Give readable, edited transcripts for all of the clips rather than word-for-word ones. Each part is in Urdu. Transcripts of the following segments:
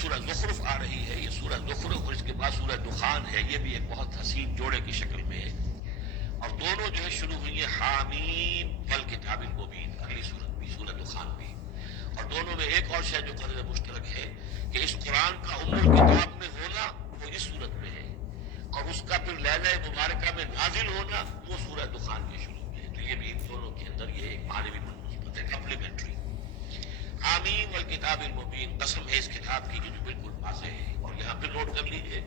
سورہ زخرف آ رہی ہے، یہ سورہ زخرف اور اس کے بعد سورہ دخان ہے، یہ بھی ایک بہت حسین جوڑے کی شکل میں ہے، اور دونوں جو ہے شروع ہوئی ہیں حامیم والکتاب المبین، اگلی سورت بھی سورہ دخان بھی، اور دونوں میں ایک اور شے جو قدر مشترک ہے کہ اس قرآن کا ام الکتاب میں ہونا وہ اس سورت میں ہے، اور اس کا پھر لیلہ مبارکہ میں نازل ہونا وہ سورہ دخان کے شروع میں ہے، تو یہ بھی ان دونوں کے اندر یہ ایک معنوی مناسبت ہے، کمپلیمنٹری۔ حامیم والکتاب المبین، قسم ہے اس کتاب کی کہ جو بالکل واضح ہے، اور یہاں پہ نوٹ کر لیجئے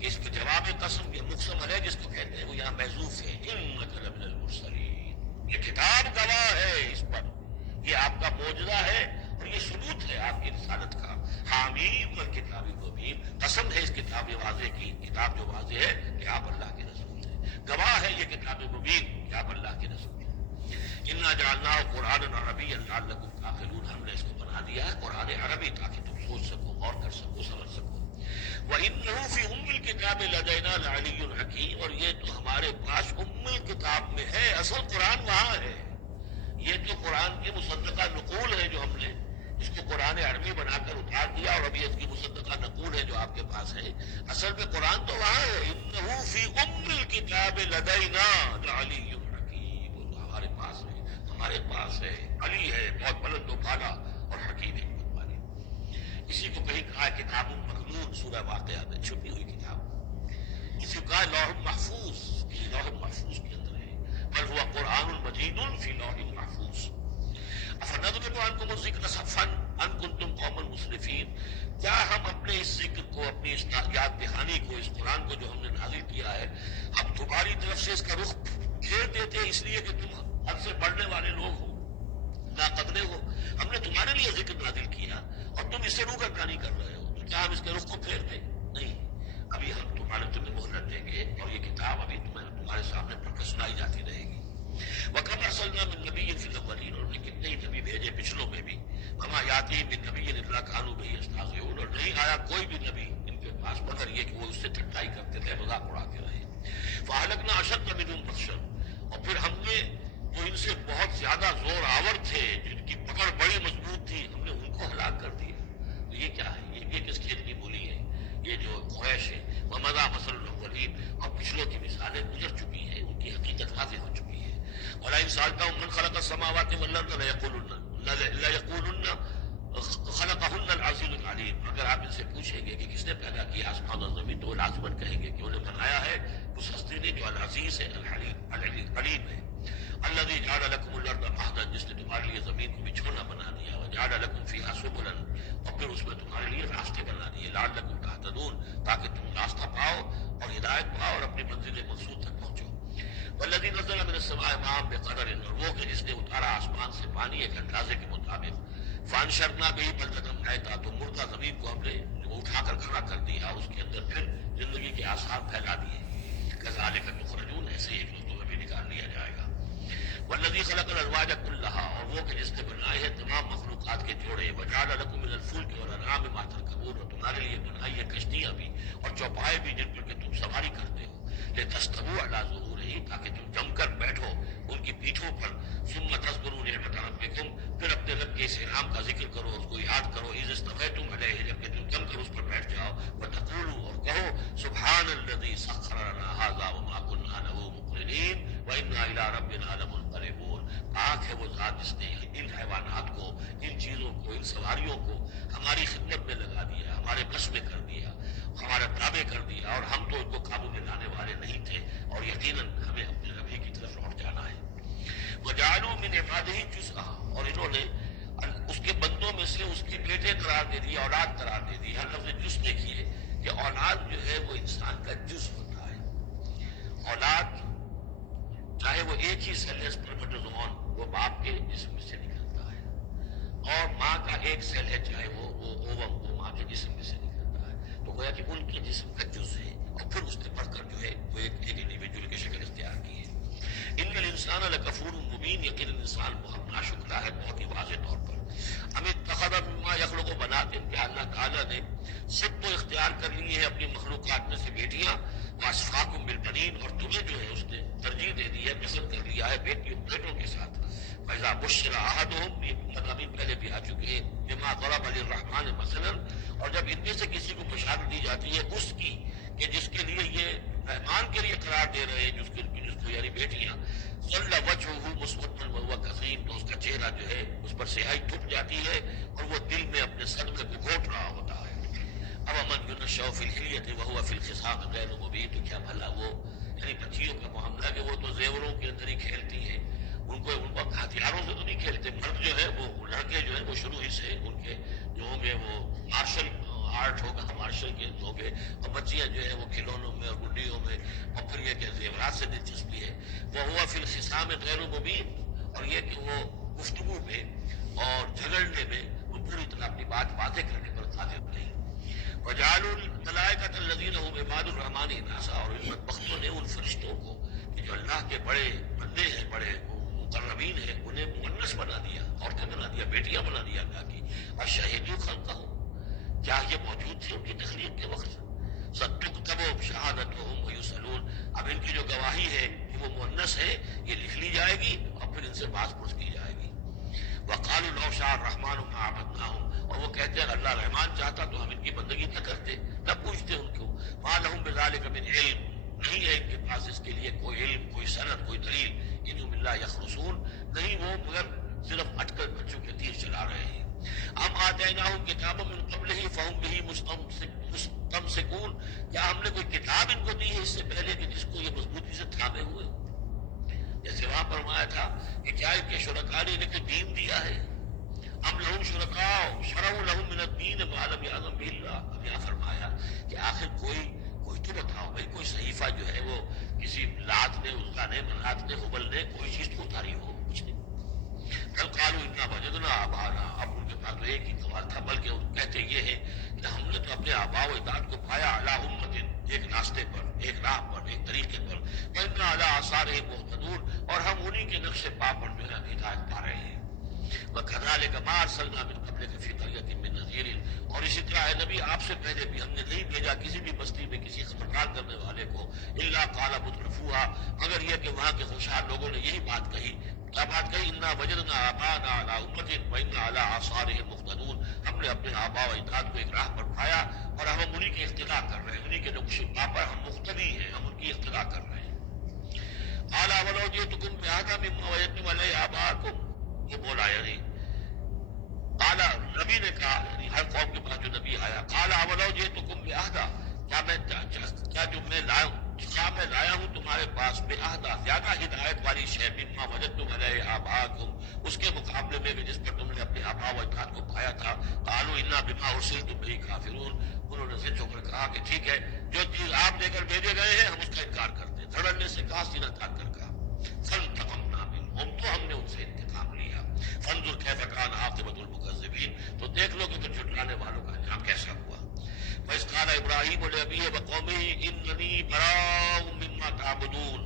کہ اس کے جواب قسم یہ مقسم علیہ جس کو کہتے ہیں وہ یہاں محذوف ہے، انک لمن المرسلین، یہ کتاب گواہ ہے اس پر، یہ آپ کا معجزہ ہے اور یہ ثبوت ہے آپ کی رسالت کا۔ حامیم والکتاب المبین، قسم ہے اس کتاب واضح کی، کتاب جو واضح ہے کہ آپ اللہ کے رسول ہیں، گواہ ہے یہ کتاب مبین کہ آپ اللہ کے رسول ہیں۔ انا جعلناہ قرآنا عربیا لعلکم تعقلون، ہم نے اس کو بنا دیا ہے قرآن عربی تاکہ تم سوچ سکو، غور کر سکو، سمجھ سکو۔ وَإِنَّهُ فِي أُمِّ الْكِتَابِ لَدَيْنَا لَعَلِيٌّ حَكِيمٌ، اور یہ تو ہمارے پاس ام الکتاب میں ہے، اصل قرآن وہاں ہے، یہ تو قرآن کی مصدقہ نقول ہے جو ہم نے اس کو قرآن عربی بنا کر اتار دیا، اور ابھی اس کی مصدقہ نقول ہے جو آپ کے پاس ہے، اصل میں قرآن تو وہاں ہے۔ اِنَّهُ فِي أُمِّ الْكِتَابِ لَدَيْنَا لَعَلِيٌّ حَكِيمٌ، وہ تو ہمارے پاس ہے، ہمارے پاس ہے، علی ہے، بہت بلند و بالا اور حکیم حکمت والی۔ اسی کو کہیں کہا ہے کتاب مکنون، سورہ واقعہ میں چھپی ہوئی کتاب، اسی کو کہا ہے لوح محفوظ، کہ لوح محفوظ کے اندر ہے، بل ہوا قرآن مجید فی لوح محفوظ۔ افنضرب عنکم الذکر صفحا ان کنتم قوما مسرفین، کیا ہم اپنے اس ذکر کو، اپنی اس یاد دہانی کو، اس قرآن کو جو ہم نے نازل کیا ہے، ہم تمہاری طرف سے اس کا رخ پھیر دیتے اس لیے کہ تم حد سے بڑھنے والے لوگ ہو، ناقدرے ہو، ہم نے تمہارے لیے ذکر نازل کیا اور تم اس سے روگردانی کر رہے ہو، تو کیا ہم اس کے رخ کو پھیر دیں؟ نہیں، ابھی ہم تمہیں مہلت دیں گے، اور یہ کتاب ابھی تمہارے سامنے پڑھ کر سنائی جاتی رہے گی۔ وَكَمْ أَرْسَلْنَا مِن نَبِيٍّ فِي الْأَوَّلِينَ، اور کتنے ہی نبی بھیجے پچھلوں میں بھی، وَمَا يَأْتِيهِم مِّن نَبِيٍّ إِلَّا كَانُوا بِهِ يَسْتَهْزِئُونَ، اور نہیں آیا کوئی بھی نبی ان کے پاس مگر یہ کہ وہ اس سے ٹھٹائی کرتے تھے، مذاق اڑاتے رہے۔ فَأَهْلَكْنَا أَشَدَّ مِنْهُمْ بَطْشًا، اور پھر ہم نے جو ان سے بہت زیادہ زور آور تھے، جن کی پکڑ بڑی مضبوط تھی، ہم نے ان کو ہلاک کر دیا۔ تو یہ کیا ہے؟ یہ کس کھیت کی بولی ہے؟ یہ جو قریش ہے، وَمَضَىٰ مَثَلُ الْأَوَّلِينَ، اور پچھلوں کی مثالیں گزر چکی ہیں، ان کی حقیقت واضح ہو چکی ہے۔ وَلَئِن سَأَلْتَهُم مَّنْ خَلَقَ السَّمَاوَاتِ وَالْأَرْضَ لَيَقُولُنَّ خَلَقَهُنَّ الْعَزِيزُ الْعَلِيمُ، اگر آپ ان سے پوچھیں گے کہ کس نے پیدا کیا آسمان اور زمین، تو وہ لازماً کہیں گے کہ انہیں بنایا ہے اس ہستی نے جو العزیز ہے، الحلیم، علیم ہے۔ الذی جعل لکم الارض مہدا، جس نے تمہارے لیے زمین کو بچھونا بنا دیا، وجعل لکم فیہا سبلا، اور پھر اس میں تمہارے لیے راستے بنا دیے، لعلکم تہتدون، تاکہ تم راستہ پاؤ اور ہدایت پاؤ اور اپنی منزل مقصود تک پہنچو۔ والذی نزل من السماء ماء بقدر، اور وہ کہ جس نے اتارا آسمان سے پانی ایک اندازے کے مطابق، فانشرنا به بلدۃ میتا، تو مردہ زمین کو ہم نے اٹھا کر کھڑا کر دیا، اس کے اندر پھر زندگی کے آثار پھیلا دیے۔ کذالک تخرجون، ایسے ایک روز تمہیں بھی نکال لیا جائے گا۔ والذی خلق الازواج کلھا، اور وہ کہ جس نے بنائے ہیں تمام مخلوقات کے جوڑے، وجعل لکم من الفلک والانعام ما ترکبون، اور تمہارے لیے بنائی ہے کشتیاں بھی اور چوپائے بھی جن پر کہ تم سواری کرتے ہو، لتستووا علی ظہورہ، تاکہ تم جم کر بیٹھو ان کی پیٹھوں پر، ثم تذکروا نعمت ربکم، پھر اپنے رب کے اس انعام کا ذکر کرو، اس کو یاد کرو، اذ استویتم علیہ، جب کہ تم جم کر اس پر بیٹھ جاؤ، وتقولوا، اور کہو، سبحان الذی سخر لنا ھذا وما كنا له مقرنین وإنا إلی ربنا لمنقلبون، پاک ہے وہ ذات جس نے ان حیوانات کو، ان چیزوں کو، ان سواریوں کو ہماری خدمت میں لگا دیا، ہمارے بس میں کر دیا، ہمارا تابع کر دیا، اور ہم تو ان کو قابو میں لانے والے نہیں تھے، اور یقیناً ہمیں اپنے رب ہی کی طرف لوٹ جانا ہے۔ وَجَعَلُوا مِنْ عِبَادِهِ جُزْءًا، اور انہوں نے اس کے بندوں میں سے اس کے بیٹے قرار دے دیے، اولاد قرار دے دی۔ ہر لفظ جز دیکھیے کہ اولاد جو ہے وہ انسان کا جز ہوتا ہے۔ اولاد چاہے وہ ایک ہی سیل ہے، اسپرمٹوزوون، وہ باپ کے جسم سے نکلتا ہے، اور ماں کا ایک سیل ہے، چاہے وہ اووم، وہ ماں کے جسم میں سے نکلتا ہے، تو گویا کہ ان کے جسم کا جز ہے، اور پھر اس نے پڑھ کر جو ہے وہ ایک انڈیویجول کی شکل اختیار کی ہے۔ ان الانسان لکفور مبین، یقیناً انسان بہت ناشکرا ہے، بہت ہی واضح طور پر۔ ام اتخذ مما یخلق بنات، کیا اللہ تعالیٰ نے سب کو اختیار کر لی ہے اپنی مخلوقات میں سے بیٹیاں، واسفاکم بالبنین، اور تمہیں جو ہے اس نے ترجیح دے دی ہے، پسند کر لیا ہے بیٹوں کے ساتھ۔ فإذا بشر أحدهم، یہ مضامین پہلے بھی آ چکے ہیں، بما ضرب للرحمن مثلا، اور جب ان میں سے کسی کو بشارت دی جاتی ہے اس کی کہ جس کے لیے یہ رحمان کے لیے قرار دے رہے ہیں، جس کو یعنی بیٹیاں، ظل وجهه مسودا وهو كظيم، تو اس کا چہرہ جو ہے اس پر سیاہی ٹھپ جاتی ہے اور وہ دل میں اپنے صدمے کو گھوٹ رہا ہوتا ہے۔ اب من ينشأ في الحلیة وهو في الخصام غیر مبین، تو کیا بھلا وہ یعنی بچیوں کا معاملہ کہ وہ تو زیوروں کے اندر ہی کھیلتی ہیں، ان کو ہتھیاروں سے تو نہیں کھیلتے۔ مرد جو ہے وہ لڑکے جو ہے وہ شروع ہی سے ان کے جو ہوں گے وہ مارشل آرٹ ہوگا، مارشل کے ہوں گے، اور بچیاں جو ہے وہ کھلونوں میں اور گڈیوں میں، اور پھر یہ کہ زیورات سے دلچسپی ہے۔ وہ ہوا فی الخصام غیر مبین، اور یہ کہ وہ گفتگو میں اور جھگڑنے میں وہ پوری طرح اپنی بات واضح کرنے پر قادر نہیں۔ وجعلوا الملائکۃ الذین هم عباد الرحمن اناثا، اور ان بدبختوں نے ان فرشتوں کو کہ جو اللہ کے بڑے بندے ہیں، بڑے مقربین ہیں، انہیں مؤنث بنا دیا، عورتیں بنا دیا، بیٹیاں بنا دیا اللہ کی۔ اشہدوا خلقہم، کیا یہ موجود تھی ان کی تخلیق کے وقت؟ ستکتب شہادتہم ویسألون، اب ان کی جو گواہی ہے کہ وہ مؤنث ہے یہ لکھ لی جائے گی اور پھر ان سے بات پرس کی جائے گی۔ وقالوا لو شاء الرحمن ما عبدناہم، اور وہ کہتے ہیں اللہ رحمان چاہتا تو ہم ان کی بندگی نہ کرتے، نہ پوچھتے ان کو۔ ما لہم بذلک من علم، نہیں ہے ان کے پاس اس کے لیے کوئی علم، کوئی سند، کوئی دلیل۔ انہم الا یخرصون، نہیں وہ مگر صرف اٹکل بچوں کے تیر چلا رہے ہیں۔ ام آتیناہم کتابا من قبلہ فہم بہ مستمسکون، کیا ہم نے کوئی کتاب ان کو دی ہے اس سے پہلے کہ جس کو یہ مضبوطی سے تھامے ہوئے؟ جیسے وہاں فرمایا تھا کہ کیا ان کے شرکاء نے انہیں کوئی دین دیا ہے؟ ام لہم شرکاء شرعوا لہم من الدین ما لم یأذن بہ اللہ، اب یہاں فرمایا کہ آخر کوئی تو بتاؤ بھائی، کوئی صحیفہ جو ہے وہ کسی لات نے، عزا نے، منات نے، حبل نے کوئی چیز تو اتاری ہو؟ کچھ نہیں۔ کل قالوا انا وجدنا آباءنا، اب ان کے پاس تو ایک ہی سوال تھا، بلکہ کہتے یہ ہے کہ ہم نے تو اپنے آباء و اجداد کو پایا علی امت، ایک راستے پر، ایک راہ پر، ایک طریقے پر، وَإِنَّا عَلَىٰ آثَارِهِم مُهْتَدُونَ، اور ہم انہی کے نقش پا پر جو ہے ہدایت پا رہے ہیں۔ وَكَذَٰلِكَ مَا أَرْسَلْنَا مِن قَبْلِكَ فِي قَرْيَةٍ مِّن نَذِيرٍ، اور اسی طرح اے نبی آپ سے پہلے بھی ہم نے نہیں بھیجا کسی بھی بستی میں کسی خبردار کرنے والے کو، الا قال مترفوها، مگر یہ کہ وہاں کے خوشحال لوگوں نے یہی بات کہی، کیا بات کہی؟ انا وجدنا آباءنا علی امۃ وإنا علی آثارهم مقتدون، ہم نے اپنے آباء و اجداد کو ایک راہ پر پایا اور ہم انہی کی اقتداء کر رہے ہیں، انہی کے نقش پا پر ہم مقتدی ہیں، ہم ان کی اقتداء کر رہے ہیں۔ قال ولو جئتکم بأحدى مما وجدتم علیہ آباءکم، وہ بولا یعنی قال، نبی نے کہا، یعنی ہر قوم کے پاس جو نبی آیا، قال ولو جئتکم بأحدى، کیا میں لایا ہوں تمہارے پاس بأحدى، زیادہ ہدایت والی شے، مما وجدتم علیہ آباءکم، اس کے مقابلے میں کہ جس پر تم نے اپنے آباء و اجداد کو پایا تھا۔ قالوا انا بما ارسلتم بہ کافرون، انہوں نے ضد ہو کر کہا کہ ٹھیک ہے، جو چیز آپ لے کر بھیجے گئے ہیں ہم اس کا انکار کرتے ہیں۔ دھڑلنے سے کہا، سینہ تان کر کہا، فانتقمنا منہم، تو ہم نے ان سے انتقام لیا۔ فانظر کیف کان عاقبۃ المکذبین، تو دیکھ لو کہ پھر جھٹلانے والوں کا انجام کیسا ہوا۔ وَإِذْ قَالَ إِبْرَاهِيمُ لِأَبِيهِ وَقَوْمِهِ إِنَّنِي بَرَاءٌ مِّمَّا تَعْبُدُونَ،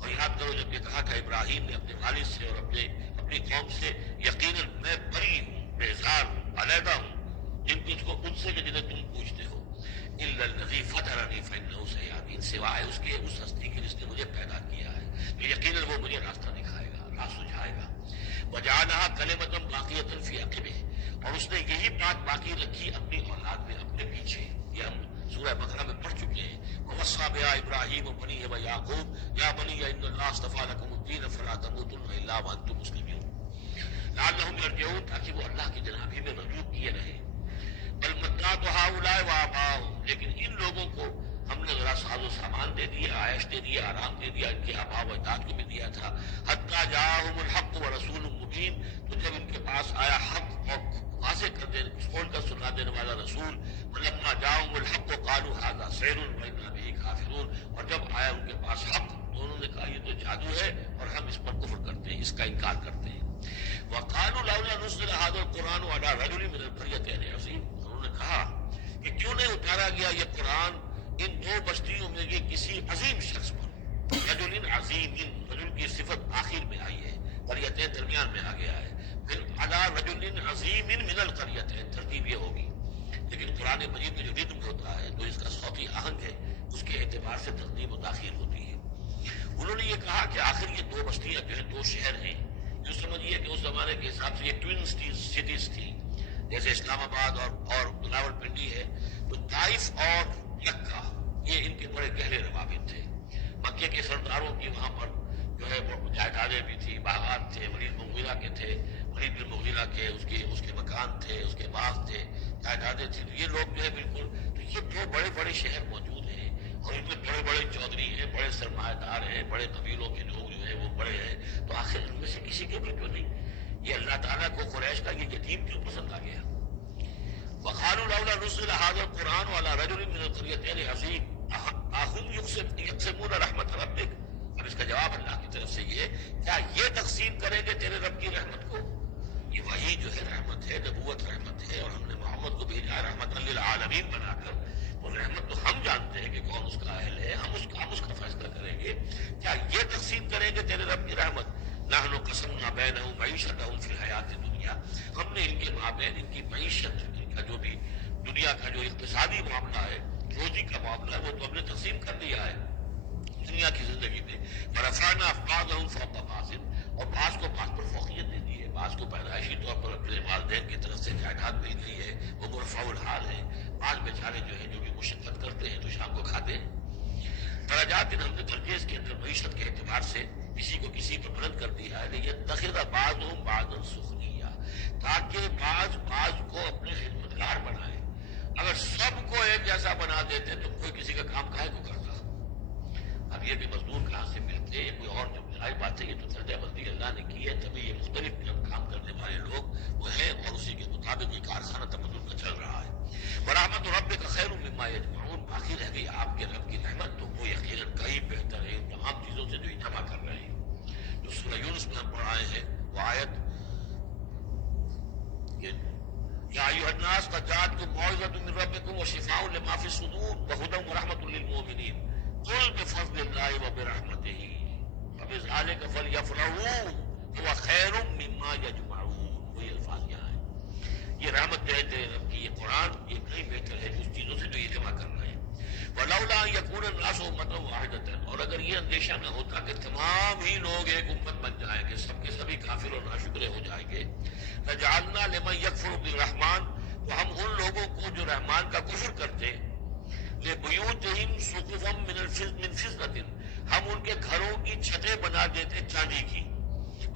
اور یاد کرو جب یہ کہا تھا ابراہیم نے اپنے والد سے اور اپنی قوم سے، یقیناً میں بری ہوں، بیزار ہوں، علیحدہ ہوں ان سے کہ جنہیں تم پوچھتے ہو۔ إِلَّا الَّذِي فَطَرَنِي فَإِنَّهُ سَيَهْدِينِ، سوائے اس کے اس ہستی کے جس نے مجھے پیدا کیا ہے، تو یقیناً وہ مجھے راستہ دکھائے گا، راہ سجھائے گا۔ وَجَعَلَهَا كَلِمَةً بَاقِيَةً فِي عَقِبِهِ، اور اس نے یہی بات باقی رکھی اپنی اولاد میں، اپنے پیچھے، یہ ہم سورہ بقرہ میں پڑھ چکے ہیں۔ وَوَصَّىٰ بِهَا إِبْرَاهِيمُ بَنِيهِ وَيَعْقُوبُ يَا بَنِيَّ إِنَّ اللَّهَ اصْطَفَىٰ لَكُمُ الدِّينَ فَلَا تَمُوتُنَّ إِلَّا وَأَنتُم مُّسْلِمُونَ لَعَلَّهُمْ يَرْجِعُونَ، تاکہ وہ اللہ کی جناب ہی میں رجوع کیے رہیں۔ بل متعت هؤلاء وآباؤهم، لیکن ان لوگوں کو ہم نے ذرا ساز و سامان دے دیا، عائش دے دیا، آرام دے دیا، ان کے آباء و اجداد کو بھی دیا تھا۔ حتیٰ جاءہم الحق ورسول مبین، تو جب ان کے پاس آیا حق اور واضح کر دے، کھول کر سنا دینے والا رسول، ولما جاءہم الحق قالوا ھذا سحر وإنا بہ کافرون، اور جب آیا ان کے پاس حق تو انہوں نے کہا یہ تو جادو ہے اور ہم اس پر کفر کرتے ہیں، اس کا انکار کرتے ہیں۔ وقالوا لولا نزل هذا القرآن على رجل من القريتين عظيم، انہوں نے کہا کہ کیوں نہیں اتارا گیا یہ قرآن ان دو بستیوں میں یہ کسی عظیم شخص پر۔ رجل عظیم، رجل کی صفت آخر میں آئی ہے، قریتین درمیان میں آ گیا ہے، پھر علی رجل عظیم من القریتین ترتیب یہ ہوگی، لیکن قرآن مجید میں جو ردم ہوتا ہے تو اس کا صوتی آہنگ ہے، اس کے اعتبار سے تقدیم و تاخیر ہوتی ہے۔ انہوں نے یہ کہا کہ آخر یہ دو بستیاں جو ہیں، دو شہر ہیں، جو سمجھیے کہ اس زمانے کے حساب سے یہ ٹوین سٹیز تھی، جیسے اسلام آباد اور بلاول پنڈی ہے، تو طائف اور مکہ یہ ان کے بڑے گہرے روابط تھے۔ مکے کے سرداروں کی وہاں پر جو ہے وہ جائیدادیں بھی تھی، باغات تھے، ولید بن مغیرہ کے تھے، ولید بن مغیرہ کے اس کے مکان تھے، اس کے باغ تھے، جائیدادیں تھیں۔ یہ لوگ جو ہے بالکل، تو یہ دو بڑے بڑے شہر موجود ہیں اور ان میں بڑے بڑے چودھری ہیں، بڑے سرمایہ دار ہیں، بڑے قبیلوں کے لوگ جو ہیں وہ بڑے ہیں، تو آخر ان میں سے کسی کے بھی کیوں نہیں؟ یہ اللہ تعالیٰ کو قریش کا یہ یتیم کیوں پسند آ گیا؟ وقالوا لولا نزل هذا القرآن على رجل من القريتين عظيم اهم يقسمون رحمت ربك۔ اب اس کا جواب اللہ کی طرف سے یہ، کیا یہ تقسیم کریں گے تیرے رب کی رحمت کو؟ یہ وہی جو ہے رحمت ہے، نبوت رحمت ہے، اور ہم نے محمد کو بھیجا ہے رحمت للعالمین بنا کر، وہ رحمت تو ہم جانتے ہیں کہ کون اس کا اہل ہے، ہم اس کا فیصلہ کریں گے۔ کیا یہ تقسیم کریں گے تیرے رب کی رحمت؟ نحن قسمنا بینہم معیشتہم فی الحیات الدنیا، ہم نے ان کے مابین ان کی معیشت کا جو بھی دنیا کا جو اقتصادی معاملہ ہے، روزی کا معاملہ ہے، وہ تو ہم نے تقسیم کر دیا ہے دنیا کی زندگی میں۔ ورفعنا بعضهم فوق بعض، اور بعض کو بعض پر فوقیت دے دی ہے، بعض کو پیدائشی طور پر اپنے والدین کی طرف سے جائیداد مل گئی ہے، وہ مرفوع الحال ہے۔ بعض بیچارے جو ہے جو بھی مشقت کرتے ہیں تو شام کو کھاتے ہیں۔ درجات ہم نے درجے اس کے اندر معیشت کے اعتبار سے کسی کو کسی پر بلند کر دیا ہے، لیکن تخذ بعضهم بعضا سخریا، تاکہ بعض کو اپنے خدمتگار بنائے۔ اگر سب کو ایک جیسا بنا دیتے تو کوئی کسی کا کام کاہے کو کرتا؟ اب یہ بھی مزدور کہاں سے ملتے ہیں، کوئی اور جو ظاہر بات ہے، یہ تو درجہ بندی اللہ نے کی ہے، تبھی یہ مختلف کام کرنے والے لوگ وہ ہیں، اور اسی کے مطابق یہ کارخانہ تمدن کا چل رہا ہے۔ ورحمت ربک خیر مما یجمعون، باقی رہ گئی آپ کے رب کی رحمت، تو وہ یقیناً کہیں بہتر ہے ان تمام چیزوں سے جو جمع کر رہے ہیں۔ جو سورہ یونس میں ہم پڑھائے ہیں وہ آیت، یا ایھا الناس قد جاءتکم موعظۃ من ربکم وشفاء لما فی الصدور وہدی ورحمۃ للمؤمنین قل بفضل اللہ وبرحمتہ فبذلک فلیفرحوا هو خیر مما یجمعون۔ وہی الفاظ یہاں ہیں، یہ رحمت ہے تیرے رب کی، یہ قرآن یہ کہیں بہتر ہے اس چیزوں سے جو یہ جمع کر رہے ہیں۔ وَلَوْلَا أَن يَكُونَ النَّاسُ أُمَّةً وَاحِدَةً، اور اگر یہ اندیشہ نہ ہوتا کہ تمام ہی لوگ ایک امت بن جائیں گے، سب کے سبھی کافر اور ناشکرے ہو جائیں گے، لَجَعَلْنَا لِمَن يَكْفُرُ بِالرَّحْمَنِ، تو ہم ان لوگوں کو جو رحمان کا کفر کرتے، لِبُيُوتِهِمْ سُقُفًا مِّن فِضَّةٍ، ہم ان کے گھروں کی چھتیں بنا دیتے چاندی کی،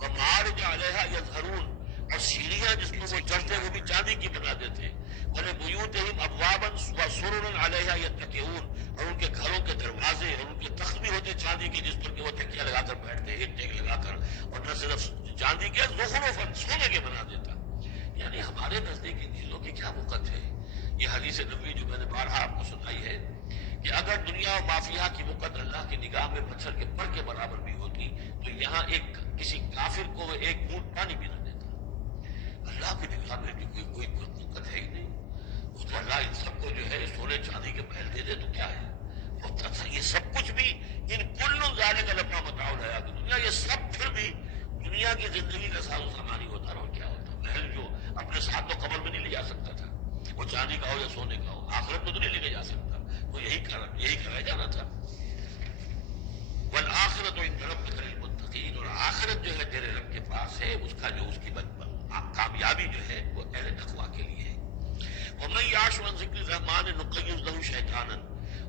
وَمَعَارِجَ عَلَيْهَا يَظْهَرُونَ، اور سیڑھیاں جس پر وہ چڑھتے وہ بھی چاندی کی بنا دیتے، وَلِبُيُوتِهِمْ أَبْوَابًا وَسُرُرًا عَلَيْهَا يَتَّكِئُونَ، اور ان کے گھروں کے دروازے اور ان کے تخت بھی ہوتے چاندی کے جس پر کہ وہ تکیہ لگا کر بیٹھتے، ایک ٹیک لگا کر، اور نہ صرف چاندی کے، زخرفاً سونے کے بنا دیتا۔ یعنی ہمارے نزدیک ان چیزوں کی کیا وقت ہے؟ یہ حدیث نبوی جو میں نے بارہا آپ کو سنائی ہے کہ اگر دنیا و مافیہ کی وقت اللہ کی نگاہ میں پتھر کے پر کے برابر بھی ہوتی تو یہاں ایک کسی کافر کو ایک گھونٹ پانی بھی نہ دیتا۔ اللہ کی نگاہ میں بھی کوئی وقت ہے ہی نہیں، اس تو اللہ ان سب کو جو ہے سونے چاندی کے محل دے دے تو کیا ہے؟ یہ سب کچھ بھی، ان کل ذالک لما متاع الحیات الدنیا، یہ سب پھر بھی دنیا کی زندگی کا ساز و سامان ہی ہوتا رہا، کیا ہوتا؟ محل جو اپنے ساتھ تو قبر میں نہیں لے جا سکتا تھا، وہ چاندی کا ہو یا سونے کا ہو، آخرت میں تو نہیں لے جا سکتا، وہ یہی کرا جانا تھا۔ والآخرۃ عند ربک للمتقین، اور آخرت جو ہے تیرے رب کے پاس ہے، اس کا جو اس کی کامیابی جو ہے وہ اہل تقویٰ کے لیے ہے۔ ومن یعش عن ذکر الرحمن نقیض له شیطانا،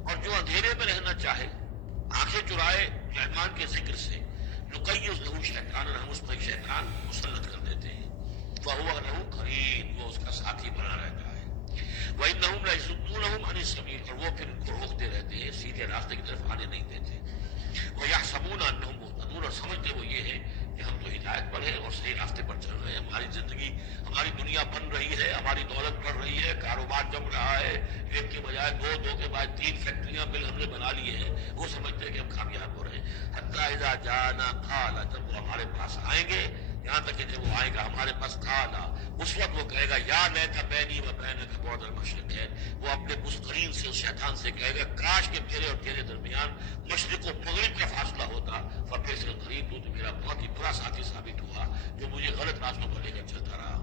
اور جو اندھیرے میں رہنا چاہے، آنکھیں چرائے رحمان کے ذکر سے، نقیض له شیطانا، ہم اس پر ایک شیطان مسلط کر دیتے ہیں، فهو له قرین، وہ اس کا ساتھی بنا رہتا ہے، وانہم لیصدونہم عن السبیل، اور وہ پھر ان کو روکتے رہتے ہیں، سیدھے راستے کی طرف آنے نہیں دیتے، ویحسبون انہم مہتدون، اور سمجھتے وہ یہ ہے کہ ہم تو ہدایت پر ہیں اور صحیح راستے پر چل رہے ہیں، ہماری زندگی، ہماری دنیا بن رہی ہے، ہماری دولت بڑھ رہی ہے، کاروبار جم رہا ہے، ایک کے بجائے دو کے بعد 3 فیکٹریاں بل ہم نے بنا لی ہیں، وہ سمجھتے ہیں کہ ہم کامیاب ہو رہے ہیں۔ حتی اذا جاءنا قال، جب وہ ہمارے پاس آئیں گے، یہاں تک کہ جب وہ آئے گا ہمارے پاس قال، اس وقت وہ کہے گا یا لیت بینی و بینک بعد المشرقین، وہ اپنے اس قرین سے، اس شیطان سے کہے گا کاش کہ میرے اور تیرے درمیان مشرق و مغرب کا فاصلہ ہوتا، فبئس القرین، تو میرا بہت ہی برا ساتھی ثابت ہوا جو مجھے غلط راستوں پر لے کر چلتا رہا۔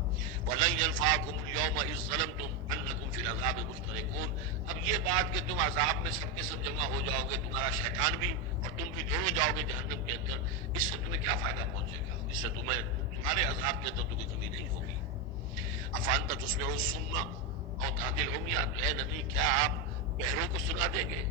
وَلَن يَنفَعَكُمُ الْيَوْمَ إِذ ظَّلَمْتُمْ أَنَّكُمْ فِي الْعَذَابِ مُشْتَرِكُونَ، اب یہ بات کہ تم عذاب میں سب کے سب جمع ہو جاؤ گے، تمہارا شیطان بھی اور تم بھی دونوں جاؤ گے جہنم کے اندر، اس سے تمہیں کیا فائدہ پہنچے گا؟ اس سے تمہارے عذاب کے اندر تمہیں کمی نہیں ہوگی۔ افانت تسمع الصم او تهدی العمی، تو اے نبی کیا آپ بہروں کو سنا دیں گے،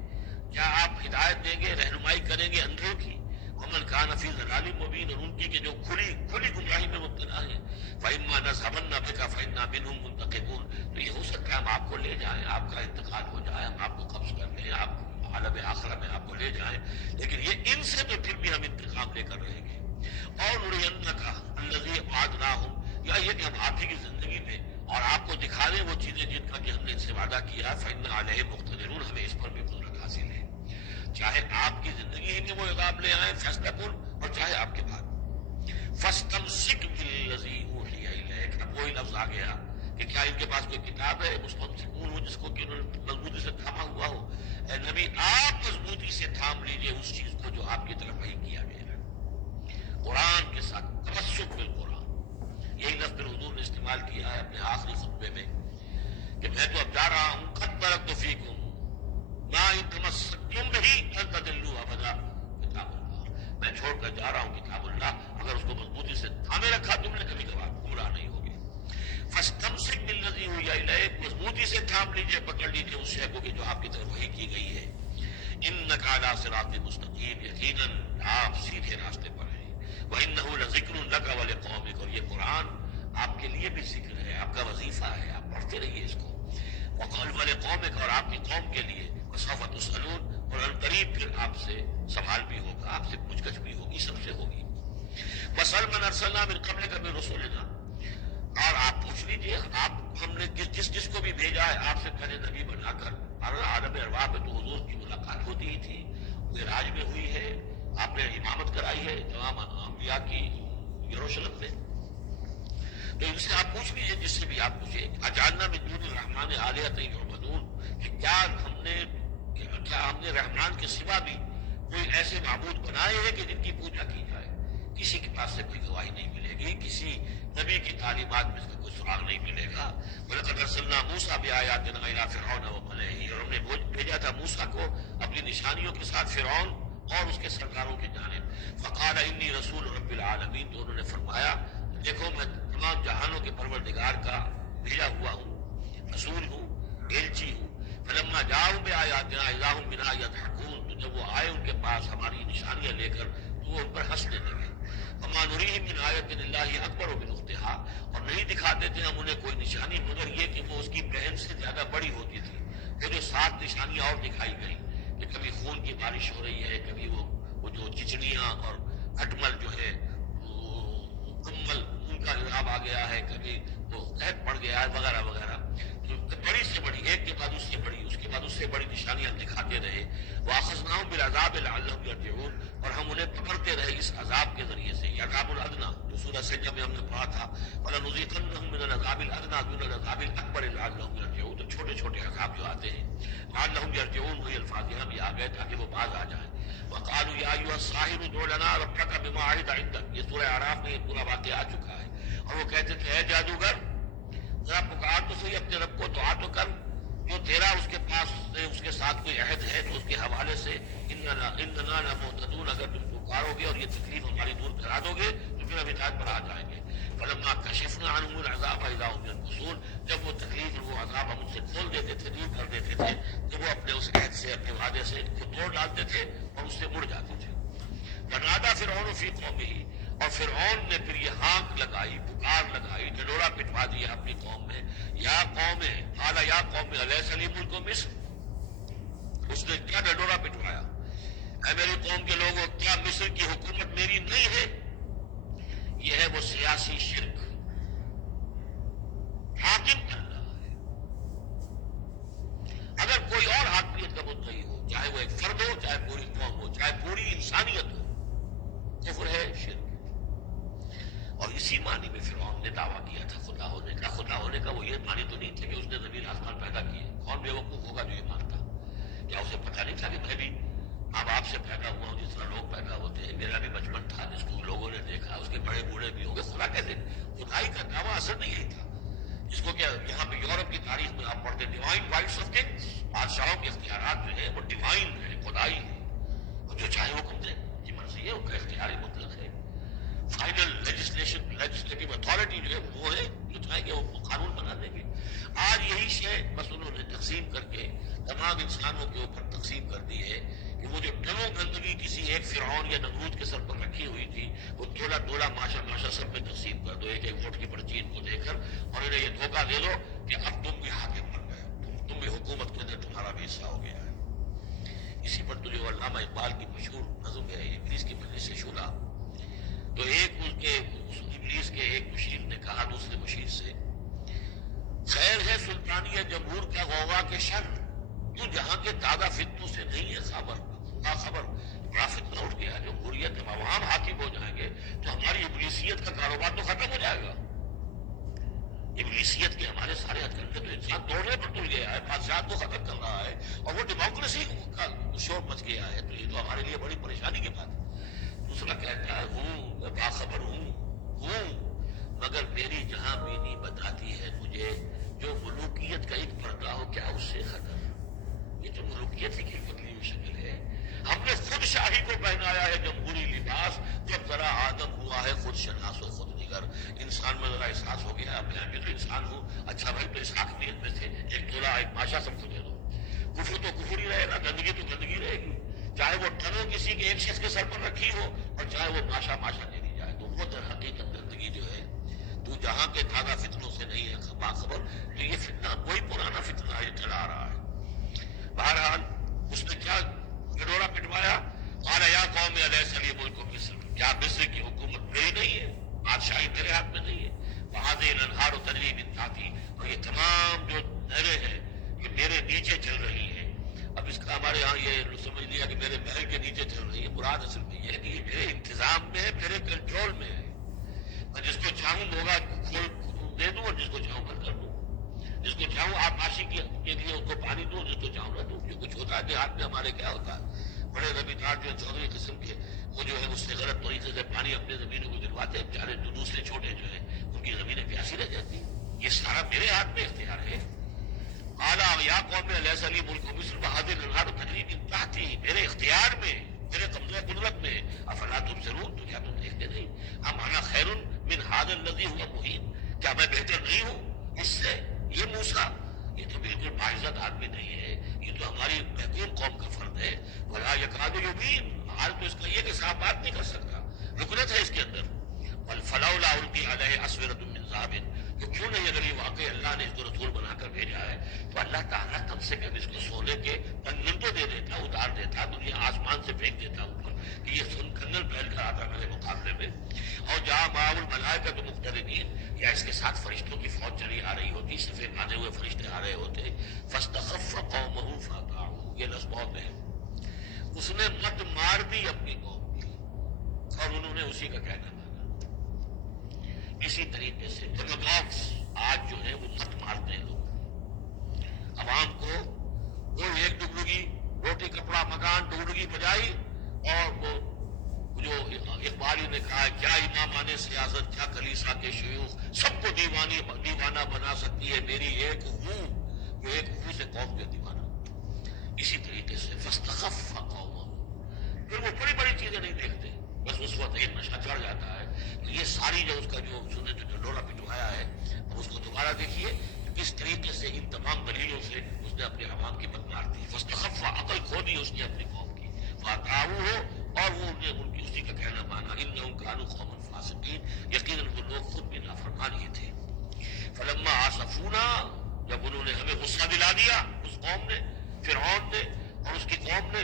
کیا آپ ہدایت دیں گے، رہنمائی کریں گے اندھوں کی؟ ومن کان فی ضلال مبین، اور ان کی کہ جو کھلی گمراہی میں مبتلا ہے، فإما نذهبن بک فإنا منهم منتقمون، تو یہ ہو سکتا ہے ہم آپ کو لے جائیں، آپ کا انتقال ہو جائے، ہم آپ کو قبض کر لیں، آپ عالم آخرہ میں آپ کو لے جائیں، لیکن یہ ان سے تو پھر بھی ہم انتقام لے کر رہیں گے۔ اور نرینک الذی وعدناہم، یا یہ کہ ہم آپ ہی کی زندگی میں اور آپ کو دکھا دیں وہ چیزیں جن کا کہ ہم نے ان سے وعدہ کیا، فإنا علیہم مقتدرون، ہمیں اس پر بھی قدرت حاصل ہے، چاہے آپ کی زندگی ہی میں وہ عذاب لے آئیں فیصلہ کن، اور چاہے آپ کے بعد۔ فاستمسک بالذی اوحی الیک، اب وہی لفظ آ گیا کہ کیا ان کے پاس کوئی کتاب ہے مستمسکون ہو جس کو کہ انہوں نے مضبوطی سے تھاما ہوا ہو؟ اے نبی آپ مضبوطی سے تھام لیجئے اس چیز کو جو آپ کی طرف وحی کیا گیا ہے، قرآن کے ساتھ تمسک بالقرآن، یہی لفظ پھر حضور نے استعمال کیا ہے اپنے آخری خطبے میں کہ میں تو اب جا رہا ہوں، قد ترکت فیکم ما ان تمسکتم بہ لن تضلوا ابدا، کتاب اللہ، میں چھوڑ کر جا رہا ہوں کتاب اللہ، اگر اس کو مضبوطی سے تھامے رکھا تم نے کبھی کبھار گمراہ نہیں ہوگے۔ فاستمسک بالذی اوحی الیک، مضبوطی سے تھام لیجیے، پکڑ لیجیے اس شے کو کہ جو آپ کی طرف وحی کی گئی ہے۔ انک علی صراط مستقیم، یقیناً آپ سیدھے راستے پر ہیں۔ وانہ لذکر لک ولقومک، اور یہ قرآن آپ کے لیے بھی ذکر ہے، آپ کا وظیفہ ہے، آپ پڑھتے رہیے اس کو۔ وقال ولقومک، اور آپ کی قوم کے لیے، وسوف تسألون، اور عنقریب پھر آپ سے سوال بھی ہوگا، آپ سے پوچھ گچھ بھی ہوگی، سب سے ہوگی۔ واسأل من ارسلنا من قبلک من رسولنا، اور آپ پوچھ لیجیے، آپ ہم نے جس کو بھی بھیجا ہے آپ سے پہلے نبی بنا کر، عالم ارواح میں تو حضور کی ملاقات ہوتی ہی تھی، معراج میں ہوئی ہے، آپ نے امامت کرائی ہے تمام انبیاء کی یروشلم میں، تو ان سے آپ پوچھ لیجیے، جس سے بھی آپ پوچھیں، اجعلنا من دون الرحمن آلہۃ یعبدون، کہ کیا ہم نے رحمان کے سوا بھی کوئی ایسے معبود بنائے ہیں کہ جن کی پوجا کی جائے؟ کسی کے پاس سے کوئی گواہی نہیں ملے گی، کسی نبی کی تعلیمات میں اس کا کوئی سراغ نہیں ملے گا۔ وَلَقَدْ أَرْسَلْنَا مُوسَىٰ بِآيَاتِنَا إِلَىٰ فِرْعَوْنَ وَمَلَئِهِ، اور ہم نے بھیجا تھا موسیٰ کو اپنی نشانیوں کے ساتھ فرعون اور اس کے سرداروں کی جانب۔ فَقَالَ إِنِّي رَسُولُ رَبِّ الْعَالَمِينَ، تو انہوں نے فرمایا دیکھو میں تمام جہانوں کے پروردگار کا بھیجا ہوا ہوں، رسول ہوں، ایلچی ہوں۔ فَلَمَّا جَاءُوا بِآيَاتِنَا إِذَا هُم مِنْهَا يَضْحَكُونَ، تو جب وہ آئے ان کے پاس ہماری نشانیاں لے کر تو وہ ان پر ہنسنے لگے۔ وَمَا نُرِيهِم مِّنْ آيَةٍ إِلَّا هِيَ أَكْبَرُ مِنْ أُخْتِهَا، اور نہیں دکھاتے تھے ہم انہیں کوئی نشانی مگر یہ کہ وہ اس کی بہن سے زیادہ بڑی ہوتی تھی۔ وہ جو 7 نشانیاں اور دکھائی گئیں کہ کبھی خون کی بارش ہو رہی ہے، کبھی وہ جو چچڑیاں اور کھٹمل جو ہے کمل ان کا عذاب آ گیا ہے، کبھی وہ قحط پڑ گیا ہے، وغیرہ وغیرہ، تو بڑی سے بڑی، ایک کے بعد اس سے بڑی، اس کے بعد اس سے بڑی نشانیاں دکھاتے رہے۔ وَأَخَذْنَاهُم بِالْعَذَابِ لَعَلَّهُمْ يَرْجِعُونَ، اور ہم انہیں پکڑتے رہے اس عذاب کے ذریعے سے، عذاب الادنیٰ جو سورہ سجدہ میں ہم نے پڑھا تھا، وَلَنُذِيقَنَّهُم مِّنَ الْعَذَابِ الْأَدْنَىٰ دُونَ الْعَذَابِ الْأَكْبَرِ لَعَلَّهُمْ يَرْجِعُونَ، تو چھوٹے چھوٹے عذاب جو آتے ہیں لَعَلَّهُمْ يَرْجِعُونَ، وہی الفاظ یہاں بھی آ گئے تاکہ وہ باز آ جائیں۔ وَقَالُوا يَا أَيُّهَا السَّاحِرُ ادْعُ لَنَا رَبَّكَ بِمَا عَهِدَ عِندَكَ، یہ سورہ اعراف میں یہ پورا واقعہ آ چکا ہے، اور وہ کہتے تھے اے جادوگر ذرا پکار تو صحیح اپنے رب کو، دعا تو کر، جو تیرا اس کے پاس سے اس کے ساتھ کوئی عہد ہے تو اس کے حوالے سے اننا لمہتدون، اگر تم پکارو گے اور یہ تکلیف ہماری دور کرا دو گے تو پھر ہم ہدایت پر آ جائیں گے۔ فلما کشفنا عنہم العذاب اذا هم ينكثون، جب وہ تکلیف وہ عذاب ہم ان سے کھول دیتے تھے، دور کر دیتے تھے، تو وہ اپنے اس عہد سے، اپنے وعدے سے کو توڑ ڈالتے تھے اور اس سے مڑ جاتے تھے۔ ونادى فرعون فی قومه، اور فرعون نے پھر یہ ہانک لگائی، پکار لگائی، ڈنڈورا پٹوا دیا اپنی قوم میں، یا قوم قال یا قوم الیس لی ملک مصر، اس نے کیا ڈنڈورا پٹوایا، اے میری قوم کے لوگوں کیا مصر کی حکومت میری نہیں ہے؟ یہ ہے وہ سیاسی شرک، حاکم اللہ ہے، اگر کوئی اور حاکمیت کا مدعی ہو، چاہے وہ ایک فرد ہو، چاہے پوری قوم ہو، چاہے پوری انسانیت ہو، کفر ہے، شرک۔ اور اسی معنی میں فرعون نے دعویٰ کیا تھا خدا ہونے کا۔ خدا ہونے کا وہ یہ معنی تو نہیں تھا کہ اس نے زمین آسمان پیدا کیے، کون بے وقوف ہوگا جو یہ مانتا؟ کیا اسے پتہ نہیں تھا کہ میں بھی ماں باپ سے پیدا ہوا ہوں جس طرح لوگ پیدا ہوتے ہیں، میرا بھی بچپن تھا جس کو لوگوں نے دیکھا، اس کے بڑے بوڑھے بھی ہوں گے، خدا کیسے؟ خدائی کا دعویٰ اصل میں یہی تھا، جس کو کیا یہاں پہ یورپ کی تاریخ میں آپ پڑھتے ڈیوائن رائٹس آف کنگز، بادشاہوں کے اختیارات جو ہیں وہ ڈیوائن ہے، خدائی ہے، اور جو چاہے حکم دے جی مرضی ہے، ان کا اختیاری مطلق ہے۔ فائنل لیجسلیٹو اتھارٹی جو ہے وہ ہے جو چاہے کہ وہ قانون تقسیم کر کے تمام انسانوں کے اوپر تقسیم کر دی ہے کہ وہ جو ٹنوں گندگی کسی ایک فرعون یا نمرود کے سر پر رکھی ہوئی تھی وہ تولا تولا ماشا ماشا سب میں تقسیم کر دو، ایک ایک ووٹ کی پرچی ان کو دے کر، اور انہیں یہ دھوکہ دے دو کہ اب تم بھی حاکم بن گئے، تم بھی حکومت کے اندر تمہارا بھی حصہ ہو گیا ہے۔ اسی پر تو جو علامہ اقبال کی مشہور نظم ہے ابلیس کی مجلس سے شورا، تو ایک اس ابلیس کے ایک مشیر نے کہا دوسرے مشیر سے، خیر ہے سلطانی جمہور کا غوغا کے شر، جو جہاں کے دادا فتنوں سے نہیں ہے خبر، خبر بڑا فتنہ اٹھ گیا، جمہوریت جب عوام حاکم ہو جائیں گے تو ہماری ابلیسیت کا کاروبار تو ختم ہو جائے گا۔ ابلیسیت کے ہمارے سارے ہتھ کنڈے تو انسان توڑنے پر تل گیا ہے، بادشاہ کو ختم کر رہا ہے، اور وہ ڈیموکریسی کا شور مچ گیا ہے، تو یہ تو ہمارے لیے بڑی پریشانی کی بات ہے۔ دوسرا کہتا ہے ہوں میں باخبر ہوں مگر میری جہاں بینی بتاتی ہے مجھے جو ملوکیت کا ایک پردہ ہو کیا اس سے خطر۔ یہ تو ملوکیت ہی کی بدلی ہوئی شکل ہے۔ ہم نے خود شاہی کو پہنایا ہے جمہوری لباس، جب ذرا آدم ہوا ہے خود شناس و خود نگر۔ انسان میں ذرا احساس ہو گیا میں بھی تو انسان ہوں، اچھا بھائی تو اس حاکمیت میں تھے، ایک تولا ایک ماشا سب کو دے دو۔ کفر تو کفر ہی رہے گا، گندگی تو گندگی رہے گی، چاہے وہ ٹنوں کسی کے ایک شخص کے سر پر رکھی ہو اور چاہے وہ ماشا ماشا دے دی جائے، تو وہ در حقیقت گندگی جو ہے تو جہاں کے دھاگا فتنوں سے نہیں ہے باخبر، تو یہ فتنہ کوئی پرانا فتنہ ہے چلا آ رہا ہے۔ بہرحال اس نے کیا گڈورا پٹوایا، قال یا قوم الیس لی ملک مصر، کیا مصر کی حکومت میری نہیں ہے، بادشاہی میرے ہاتھ میں نہیں ہے، وہذہ الانہار تجری من تحتی، اور یہ تمام جو نہریں ہیں یہ میرے نیچے چل رہی ہیں۔ اب اس کا ہمارے ہاں یہ سمجھ لیا کہ میرے محل کے نیچے چل رہی ہے، مراد اصل میں یہ ہے کہ یہ میرے انتظام میں ہے، میرے کنٹرول میں ہے، میں جس کو چاہوں موقع کھول دے دوں اور جس کو چاہوں بند کر دوں، جس کو چاہوں آبپاشی کے لیے اس کو پانی دوں، جس کو چاہوں نہ دوں۔ جو کچھ ہوتا ہے دیہات میں ہمارے کیا ہوتا ہے، بڑے زمیندار جو چودھری قسم کے وہ جو ہے اس سے غلط طریقے سے پانی اپنے زمینوں کو دلواتے ہیں، بیچارے جو دوسرے چھوٹے جو ہیں ان کی زمینیں پیاسی رہ جاتی ہیں۔ یہ سارا میرے ہاتھ میں اختیار ہے۔ قال یا قوم الیس لی ملک مصر وہذہ الانہار تجری من تحتی، میرے اختیار میں، میرے قبضہ قدرت میں، افلا تبصرون، تو کیا تم دیکھتے نہیں، ام انا خیر من ھذا الذی ھو مہین، کیا میں بہتر نہیں ہوں اس سے؟ یہ موسیٰ یہ تو بالکل باعزت آدمی نہیں ہے، یہ تو ہماری محکوم قوم کا فرد ہے، ولا یکاد یبین، حال تو اس کا یہ کہ صاحب بات نہیں کر سکتا، رکنت ہے اس کے اندر۔ فلولا القی علیہ اسورۃ من ذہب، تو کیوں نہیں اگر یہ واقعی اللہ نے اس کو رسول بنا کر بھیجا ہے تو اللہ تعالیٰ کم سے کم اس کو سونے کے کنگن تو دے دیتا، اتار دیتا، دنیا آسمان سے پھینک دیتا اوپر کہ یہ سن کنگن پھیل کر آتا میرے مقابلے میں، اور جہاں معاون الملائکۃ مقترنین، یا اس کے ساتھ فرشتوں کی فوج چلی آ رہی ہوتی، سفید باندھے ہوئے فرشتے آ رہے ہوتے، فاستخف قومہ فاطاعوہ، یہ لفظ بہت ہے، اس نے مت مار دی اپنی قوم کی اور انہوں نے اسی کا کہنا مانا۔ اسی طریقے سے ڈیموکریٹس آج جو ہے وہ مت مارتے ہیں لوگ، عوام کو وہ ایک ڈگڈگی روٹی کپڑا مکان ڈگڈگی بجائی، اور وہ جو اقبالی نے کہا ہے کیا امامان سیاست کیا کلیسا کے شیوخ، سب کو دیوانہ بنا سکتی ہے میری ایک ہوں، جو ایک ہوں سے قوم کے دیوانہ۔ اسی طریقے سے فاستخف قومہ، پھر وہ بڑی بڑی چیزیں نہیں دیکھتے، بس اس وقت ایک نشہ چڑھ جاتا ہے۔ تو یہ ساری جو اس کا جو سننے جو ڈنڈورا پٹوایا ہے، اب اس کو دوبارہ دیکھیے کس طریقے سے ان تمام دلیلوں سے اس نے اپنے عوام کی مت مار دی، فاستخف، عقل کھو دی اس نے اپنی قوم کی، فاطاعوہ، اور وہ ان کی اسی کا کہنا مانا، انہم کانوا قوما فاسقین، یقیناً وہ لوگ خود بھی نافرمان ہی تھے۔ فلما آسفونا، جب انہوں نے ہمیں غصہ دلا دیا، اس قوم نے، فرعون نے اور اس کی قوم نے،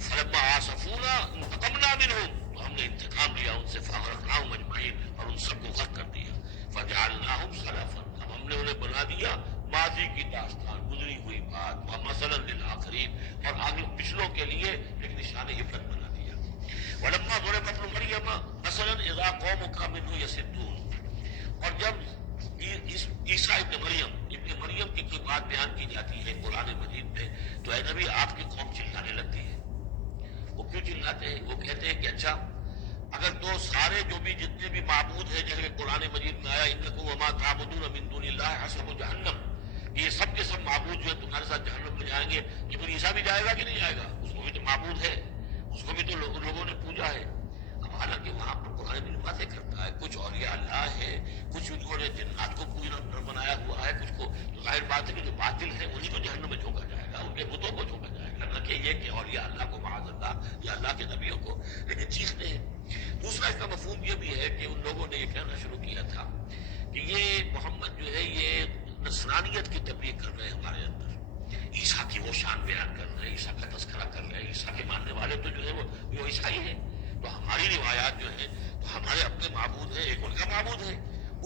فلما آسفونا انتقمنا منہم، تو ہم نے انتقام لیا ان سے، فاغرقناہم اجمعین، اور ان سب کو غرق کر دیا، فجعلناہم سلفا، اب ہم نے انہیں بنا دیا ماضی کی داستان، گزری ہوئی بات، ومثلا للآخرین، اور آگے پچھلوں کے لیے ایک نشان عبرت بنا دیا۔ ولما ضربت ابن مریم مثلا اذا قومک منہ یصدون، اور جب عیسیٰ ابن مریم کی کوئی بات بیان کی جاتی ہے قرآن مجید میں، تو اے نبی آپ کی قوم چلانے لگتی ہے۔ وہ کیوں چلاتے ہیں؟ وہ کہتے ہیں کہ اچھا اگر تو سارے جو بھی جتنے بھی معبود ہیں، جیسے کہ قرآن مجید میں آیا انکم وما تعبدون من دون اللہ حسب جہنم، یہ سب کے سب معبود جو ہے تمہارے ساتھ جہنم میں جائیں گے، لیکن عیسیٰ بھی جائے گا کہ نہیں جائے گا؟ اس کو بھی تو معبود ہے، اس کو بھی تو لوگوں نے پوجا ہے۔ اب حالانکہ وہاں پر قرآن بھی باتیں کرتا ہے، کچھ اولیاء اللہ ہے، کچھ انہوں نے جنات کو پوجنا بنایا ہوا ہے، کچھ کو تو ظاہر بات ہے کہ جو باطل ہے انہیں کو جہنم میں جھونکا جائے گا، ان کے بتوں کو جھونکا جائے گا، نہ کہ یہ کہ اولیاء اللہ کو معاذ اللہ یا اللہ کے نبیوں کو لیکن چیختے ہیں۔ دوسرا اس کا مفہوم یہ بھی ہے کہ ان لوگوں نے یہ کہنا شروع کیا تھا کہ یہ محمد جو ہے یہ نصرانیت کی تبلیغ کر رہے ہیں ہمارے اندر، عیسیٰ کی وہ شان بیان کر رہے ہیں، عیسیٰ کا تذکرہ کر رہے ہیں، عیسیٰ کے ماننے والے تو جو ہے وہ عیسائی ہیں، تو ہماری روایات جو ہیں تو ہمارے اپنے معبود ہیں، ایک ان کا معبود ہے،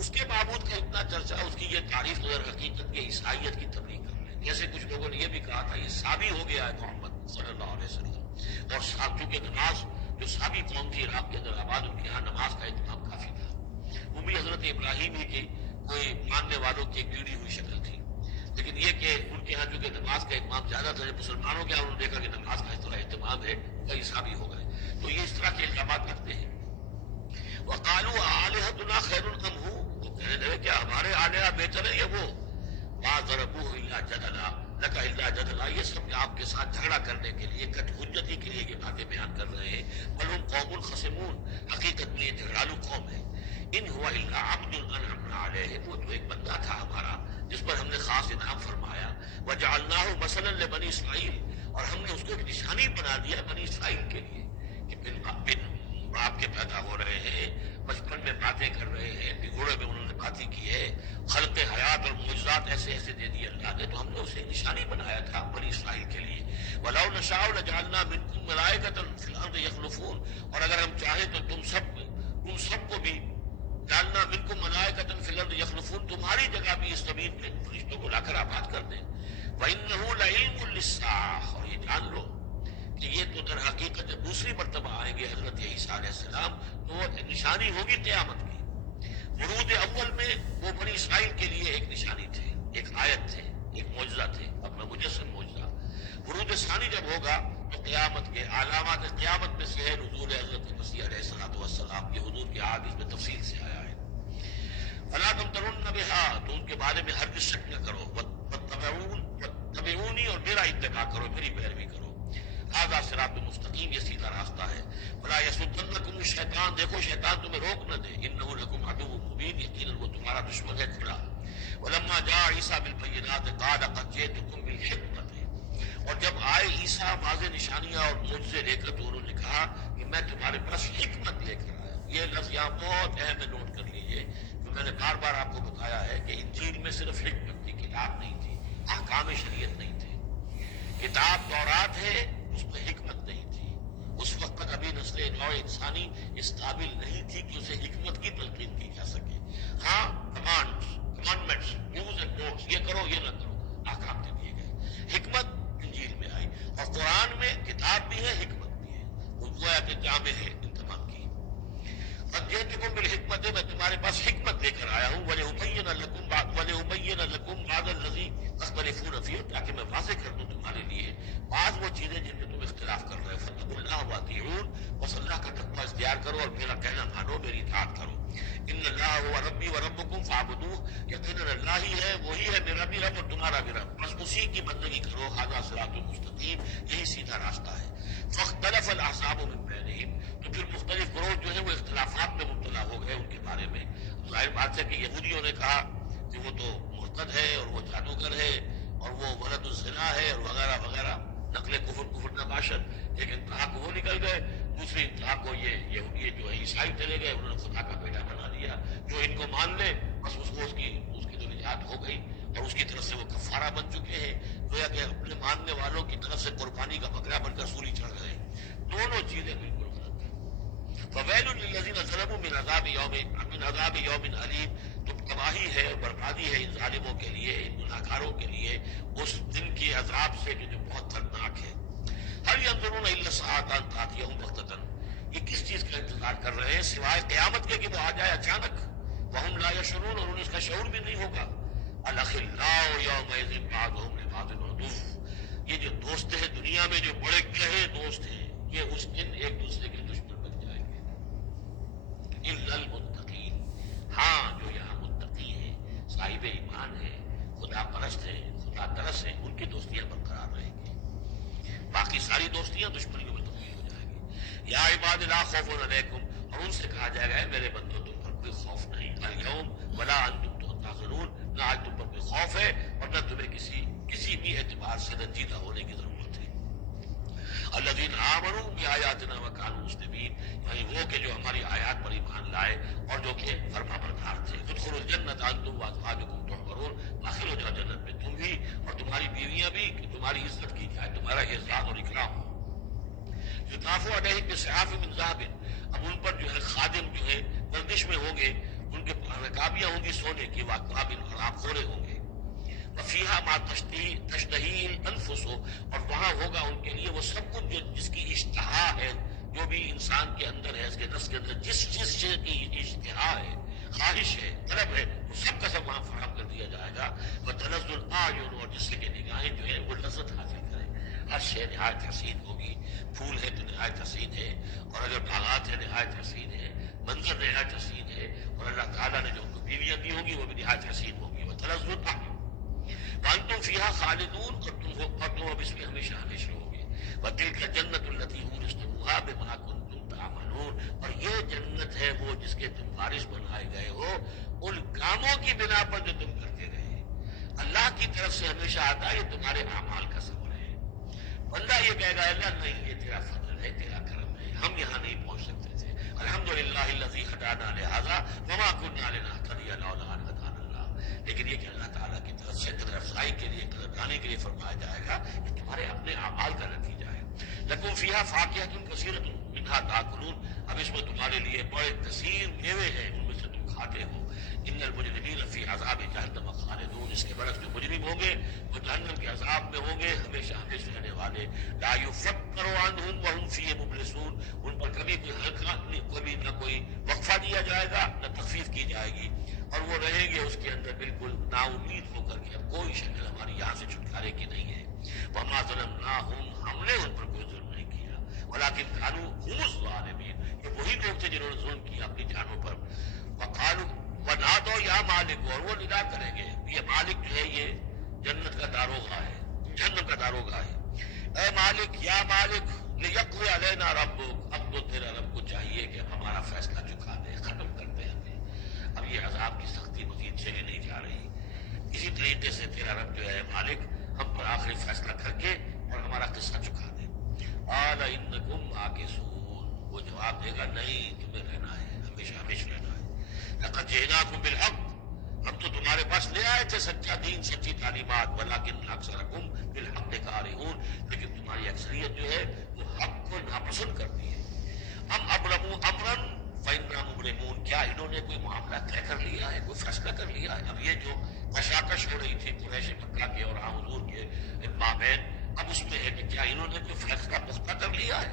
اس کے معبود کا اتنا چرچا، اس کی یہ تعریف در حقیقت یہ عیسائیت کی تبلیغ کر رہے ہیں۔ جیسے کچھ لوگوں نے یہ بھی کہا تھا یہ سابی ہو گیا ہے محمد صلی اللہ علیہ وسلم، اور چونکہ نماز جو سابی قوم تھی عراق کے اندر آباد، ان کے یہاں نماز کا اہتمام کافی تھا، وہ بھی حضرت ابراہیم ہی کی کوئی ماننے والوں کی ایک بگڑی ہوئی شکل تھی، لیکن یہ کہ ان کے یہاں جو کہ نماز کا اہتمام زیادہ تھا، جب مسلمانوں کے یہاں انہوں نے دیکھا کہ نماز کا اس طرح اہتمام ہے کئی سابی ہو گئے، تو یہ اس طرح کے الزامات رکھتے ہیں۔ وقالوا آلہتنا خیر ام ہو، وہ کہنے لگے کیا ہمارے آلہہ بہتر ہے یا وہ؟ ما ضربوہ الا جدلا لک الا جدلا، یہ سب آپ کے ساتھ جھگڑا کرنے کے لیے، کٹ حجتی کے لیے یہ باتیں بیان کر رہے ہیں۔ بل ہم قوم خصمون، حقیقت میں یہ جھگڑالو قوم ہے۔ ان ہوا الا عبد انعمنا علیہ، وہ جو ایک بندہ تھا ہمارا جس پر ہم نے خاص انعام فرمایا، وجعلناہ مثلا لبنی اسرائیل، اور ہم نے اس کو ایک نشانی بنا دیا بنی اسرائیل کے لیے کہ بن باپ کے پیدا ہو رہے ہیں، بچپن میں باتیں کر رہے ہیں، بگوڑے میں انہوں نے باتیں کی ہے، خلق حیات اور معجزات ایسے ایسے دے دیے اللہ نے، تو ہم نے اسے ایک نشانی بنایا تھا بنی اسرائیل کے لیے۔ وَلَوْ نَشَاءُ لَجَعَلْنَا مِنْكُمْ مَلَائِكَةً فِي الْأَرْضِ يَخْلُفُونَ، اور اگر ہم چاہیں تو تم سب کو بھی جعلنا منکم ملائکۃ فی الارض یخلفون، تمہاری جگہ بھی اس زمین پہ فرشتوں کو لا کر آباد کر دیں۔ وَإِنَّهُ لَعِلْمٌ لِلسَّاعَةِ، اور یہ جان لو کہ یہ تو در حقیقت جب دوسری مرتبہ آئیں گے حضرت عیسیٰ علیہ السلام تو وہ نشانی ہوگی قیامت کی۔ ورود اول میں وہ بنی اسرائیل کے لیے ایک نشانی تھے، ایک آیت تھے، ایک معجزہ تھے، اپنا مجسم معجزہ۔ ورود ثانی جب ہوگا تو قیامت کے علامات قیامت میں سے ہے نزول حضرت مسیح علیہ السلام، یہ حضور کے احادیث میں تفصیل سے آیا ہے۔ فلا تمترن بها، تو ان کے بارے میں ہرگز شک نہ کرو، واتبعونی، اور میرا اتباع کرو، میری پیروی کرو۔ ھذا صراط مستقیم، یہ سیدھا راستہ ہے۔ ولا یصدنکم الشیطان، دیکھو شیطان تمہیں روک نہ دے، انہ لکم عدو مبین، یقیناً وہ تمہارا دشمن ہے کھلا۔ ولما جاء عیسیٰ بالبینات قال قد جئتکم بالحکمۃ، اور جب آئے عیسیٰ واضح نشانیاں اور معجزے لے کر تو انہوں نے کہا کہ میں تمہارے پاس حکمت لے کر آیا۔ یہ لفظ یہاں بہت اہم ہے، نوٹ کر لیجیے، جو میں نے بار بار آپ کو بتایا ہے کہ انجیل میں صرف حکمت تھی، کتاب نہیں تھی، احکام شریعت نہیں تھے۔ کتاب تورات ہے، اس میں حکمت نہیں تھی، اس وقت تک ابھی نسل نو انسانی اس قابل نہیں تھی کہ اسے حکمت کی تلقین کی جا سکے۔ ہاں کمانڈمنٹس، ڈوز اینڈ ڈونٹس، یہ کرو یہ نہ کرو، احکام دے دیے گئے۔ حکمت انجیل میں آئی، اور قرآن میں کتاب بھی ہے حکمت بھی ہے، وہ گویا کہ جامع ہے ان تمام کی۔ قد جئتکم بالحکمت، میں تمہارے پاس حکمت لے کر آیا ہوں، ولأبین لکم بعض الذی تختلفون فیہ، تاکہ میں واضح کر دوں تمہارے لیے بعض وہ چیزیں جن میں تم اختلاف کر رہے ہو۔ فاتقوا اللہ واطیعون، بس اللہ کا تقوی اختیار کرو اور میرا کہنا مانو، میری اطاعت کرو۔ ان اللہ هو ربی وربکم فاعبدوہ، یقیناً اللہ ہی ہے، وہی ہے میرا بھی رب اور تمہارا بھی رب، بس اسی کی بندگی کرو۔ ھذا صراط مستقیم، یہی سیدھا راستہ ہے۔ فاختلف الاحزاب من بینہم، تو پھر مختلف گروہ جو ہے وہ اختلافات میں مبتلا ہو گئے ان کے بارے میں۔ ظاہر بات ہے کہ یہودیوں نے کہا کہ وہ تو مرتد ہے اور وہ جادوگر ہے اور وہ ولد الزنا ہے اور وغیرہ وغیرہ، نقل کفر نباشد، ایک انتہا کو وہ نکل گئے، دوسری انتہا کو یہ جو ہے عیسائی چلے گئے، انہوں نے خدا کا بیٹا بنا دیا، جو ان کو مان لے بس اس کی تو نجات ہو گئی، اور اس کی طرف سے وہ کفارہ بن چکے ہیں، گویا کہ اپنے ماننے والوں کی طرف سے قربانی کا بکرا بن کر سولی چڑھ گئے۔ دونوں چیزیں بالکل غلط ہیں۔ فویل للذین ظلموا من عذاب یوم علیم، تو تباہی ہے اور بربادی ہے ان ظالموں کے لیے، ان گناہگاروں کے لیے اس دن کے عذاب سے کہ جو بہت دردناک ہے۔ هل ينظرون الا الساعة ان تأتيهم بغتة، یہ کس چیز کا انتظار کر رہے ہیں سوائے قیامت کے کہ وہ آ جائے اچانک۔ وهم لا يشعرون، اور انہیں اس کا شعور بھی نہیں ہوگا۔ الاخلاء يومئذ بعضهم لبعض عدو، یہ جو دوست ہیں دنیا میں، جو بڑے گہرے دوست ہیں، یہ اس دن ایک دوسرے کے دشمن بن جائیں گے۔ الا المتقین، ہاں جو یہاں متقی ہیں، صاحب ایمان ہیں، خدا پرست ہیں، خدا ترس ہیں، ان کی دوستیاں برقرار رہیں گی، باقی ساری دوستیاں دشمنیوں میں تبدیل ہو جائیں گی۔ یا عباد لا خوف علیکم، اور ان سے کہا جائے گا اے میرے بندو تم پر کوئی خوف نہیں، الیوم ولا انتم تحزنون، نہ آج تم پر کوئی خوف ہے اور نہ تمہیں کسی بھی اعتبار سے رنجیدہ ہونے کی ضرورت ہے۔ الذین آمنوا بآیاتنا وکانوا مسلمین، یعنی وہ کہ جو ہماری آیات پر ایمان لائے اور جو کہ فرما بردار تھے۔ ادخلوا الجنۃ انتم وازواجکم تحبرون، داخل ہو جاؤ جنت میں تم بھی اور تمہاری بیویاں بھی، کہ تمہاری عزت کی جائے، تمہارا اعزاز اور اکرام ہو۔ یطاف علیہم بصحاف من ذہب، اب ان پر جو ہے خادم جو ہے گردش میں ہوں گے، ان کے رکابیاں ہوں گی سونے کی، واقعاب اور آبخورے ہوں گے۔ وفیہا ما تشتہی الانفس، اور وہاں ہوگا ان کے لیے وہ سب کچھ جو جس کی اشتہا ہے، جو بھی انسان کے اندر ہے، اس کے نفس کے اندر جس چیز کی اشتہا ہے، خواہش ہے، طلب ہے، وہ سب کا سب وہاں فراہم کر دیا جائے گا۔ وتلذ الاعین، اور جس سے کہ نگاہیں جو ہے وہ لذت حاصل کریں، ہر شے نہایت حسین ہوگی، پھول ہے تو نہایت حسین ہے، اور اگر باغات ہے نہایت حسین ہے، منظر نہایت حسین ہے، اور اللہ تعالیٰ نے جو ان کو بیویاں دی ہوں گی وہ بھی نہایت حسین ہوں گی۔ وتلذ الاعین وانتم فیہا خالدون، اور تم اب اس میں ہمیشہ ہمیشہ ہوگے۔ وتلک الجنۃ التی اورثتموہا بما کنتم تعملون، اور یہ جنت ہے وہ جس کے تم وارث بنائے گئے ہو ان کاموں کی بنا پر جو تم کرتے رہے۔ اللہ کی طرف سے ہمیشہ آتا ہے یہ تمہارے اعمال کا ثمر ہے۔ بندہ یہ کہے گا اللہ نہیں، یہ تیرا فضل ہے، تیرا کرم ہے، ہم یہاں نہیں پہنچ سکتے تھے، الحمدللہ الذی ہدانا لہذا وما کنا لنہتدی لولا ان ہدانا اللہ، لیکن یہ کہ اللہ تعالیٰ کی طرف سے قدر افزائی کے لیے، قدر بڑھانے کے لیے فرمایا جائے گا کہ تمہارے اپنے اعمال کا نتیجہ ہے۔ لکم فیہا فاکہۃ کثیرۃ منہا تاکلون، اب اس میں تمہارے لیے بڑے کثیر میوے ہیں، ان میں سے تم کھاتے ہو۔ ان المجرمین فی عذاب جہنم خالدون، اس کے برعکس جو مجرم ہوں گے وہ جہنم کے عذاب میں ہوں گے ہمیشہ ہمیشہ رہنے والے۔ لا یفتر عنہم وہم فیہ مبلسون، ان پر کبھی کوئی ہلکا، کبھی نہ کوئی وقفہ دیا جائے گا نہ تخفیف کی جائے گی، اور وہ رہیں گے اس کے اندر بالکل نا امید ہو کر کے اب کوئی شکل ہماری یہاں سے چھٹکارے کی نہیں ہے۔ وما ظلمناہم، ہم نے ان پر کوئی ظلم نہیں کیا، ولکن کانوا هم الظالمین، یہ وہی لوگ تھے جنہوں نے ظلم کیا اپنی جانوں پر۔ وقالوا ونادوا یا مالک، اور وہ ندا کریں گے، یہ مالک جو ہے یہ جنت کا داروغہ ہے، جہنم کا داروغہ ہے، اے مالک یا مالک لیقضی علینا ربک، اب تو تیرا رب کو چاہیے کہ اب ہمارا فیصلہ چکا دے، ختم کر دے ہمیں، اب یہ عذاب کی سختی مزید چلی نہیں جا رہی، اسی طریقے سے تیرا رب جو ہے مالک ہم پر آخری فیصلہ کر کے اور ہمارا قصہ چکا دے۔ قال انکم ماکثون، وہ جواب دے گا نہیں، تمہیں رہنا ہے، ہمیشہ ہمیشہ رہنا ہے۔ لقد جئناکم بالحق، ہم تو تمہارے پاس لے آئے تھے سچا دین، سچی تعلیمات، ولکن اکثرکم بالحق کارہون، لیکن تمہاری اکثریت جو ہے وہ حق کو ناپسند کرتی ہے۔ ام ابرموا امرا فإنا مبرمون، کیا انہوں نے کوئی معاملہ طے کر لیا ہے، کوئی فیصلہ کر لیا ہے؟ اب یہ جو کشاکش ہو رہی تھی قریش مکہ کے اور حضور کے مابین، اب اس میں ہے کہ کیا انہوں نے کوئی فیصلہ پختہ کر لیا ہے،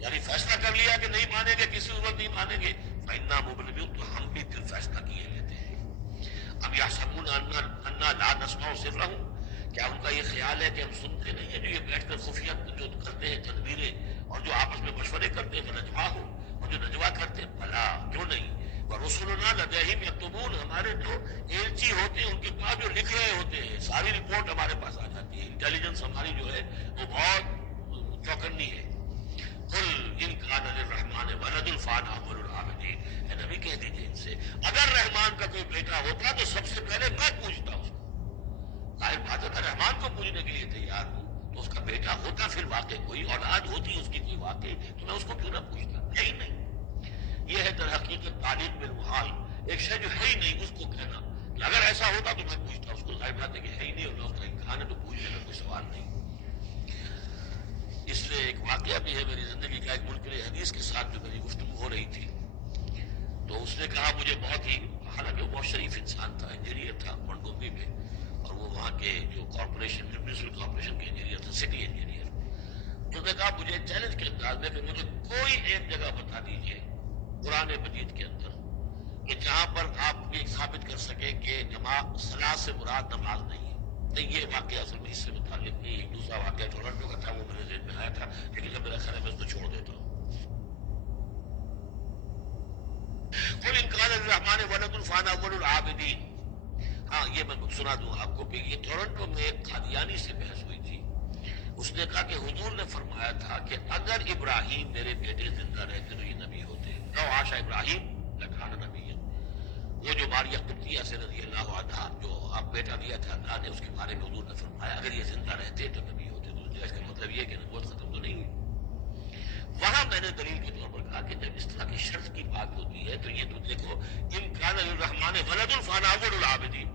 یعنی فیصلہ کر لیا کہ نہیں مانیں گے، کسی صورت نہیں مانیں گے، فإنا مبرمون، تو ہم بھی پھر فیصلہ کیے لیتے ہیں۔ اب یحسبون انا لا نسمع سرهم، کیا ان کا یہ خیال ہے کہ ہم سنتے نہیں ہیں جو یہ بیٹھ کر خفیہ جو کرتے ہیں تدبیریں اور جو آپس میں مشورے کرتے ہیں نجوا ہو، اور جو نجوا کرتے ہیں بھلا کیوں نہیں، ورسلنا لدیہم یکتبون، ہمارے جو ایلچی ہوتے ہیں ان کے پاس جو لکھ رہے ہوتے ہیں، ساری رپورٹ ہمارے پاس آ جاتی ہے، انٹیلیجنس ہماری جو ہے وہ بہت چوکنی ہے۔ قل ان کان للرحمن ولد فانا اول العابدین، اے نبی کہہ دیجیے ان سے اگر رحمان کا کوئی بیٹا ہوتا تو سب سے پہلے میں پوچھتا اس کو، ظاہر بات ہے میں رحمان کو پوجنے کے لیے تیار ہوں، تو اس کا بیٹا ہوتا پھر واقع کوئی اولاد ہوتی اس کی کوئی واقع، تو میں اس کو کیوں نہ پوچھتا، ہے ہی نہیں۔ یہ ہے در حقیقت تعلیم بالمحال، ایک شے جو ہے ہی نہیں اس کو کہنا کہ اگر ایسا ہوتا تو میں پوچھتا، اس کو ظاہر بات ہے کہ ہے ہی نہیں اور اس کا امکان ہے تو پوچھنے کا کوئی سوال نہیں۔ اس لیے ایک واقعہ بھی ہے میری زندگی کا، ایک منکر حدیث کے ساتھ جو میری گفتگو ہو رہی تھی، تو اس نے کہا مجھے بہت ہی، حالانکہ وہ بہت شریف انسان تھا، انجینئر تھا منڈوبی میں، اور وہ وہاں کے جو کارپوریشن میونسپل کارپوریشن کے انجینئر تھا، سٹی انجینئر، اس نے کہا مجھے چیلنج کے انداز میں کہ مجھے کوئی ایک جگہ بتا دیجیے قرآن مجید کے اندر کہ جہاں پر آپ یہ ثابت کر سکیں کہ نماز صلاۃ سے مراد نماز نہیں ہے۔ نہیں، یہ واقعہ اصل میں اس سے متعلق نہیں، ایک دوسرا واقعہ ٹورنٹو کا تھا، وہ میرے ذہن میں آیا تھا، لیکن اب میرا خیال ہے میں اس کو چھوڑ دیتا ہوں۔ قل ان کان للرحمن ولد فانا اول العابدین، ہاں یہ میں سنا دوں آپ کو کہ یہ ٹورنٹو میں ایک قادیانی سے بحث ہوئی تھی، اس نے کہا کہ حضور نے فرمایا تھا کہ اگر ابراہیم میرے بیٹے زندہ رہتے تو یہ نبی ہوتے، لو عاش ابراہیم لکان نبی، وہ جو ماریہ قبطیہ سے رضی اللہ عنہا جو اب بیٹا دیا تھا اللہ نے، اس کے بارے میں حضور نے فرمایا اگر یہ زندہ رہتے تو نبی ہوتے۔ تو اس کا مطلب یہ کہ نبوت ختم تو نہیں ہوئی۔ وہاں میں نے دلیل کے طور پر کہا کہ جب اس طرح کی شرط کی بات ہوتی ہے تو یہ تو دیکھو، ان کان للرحمن ولد فانا اول العابدین،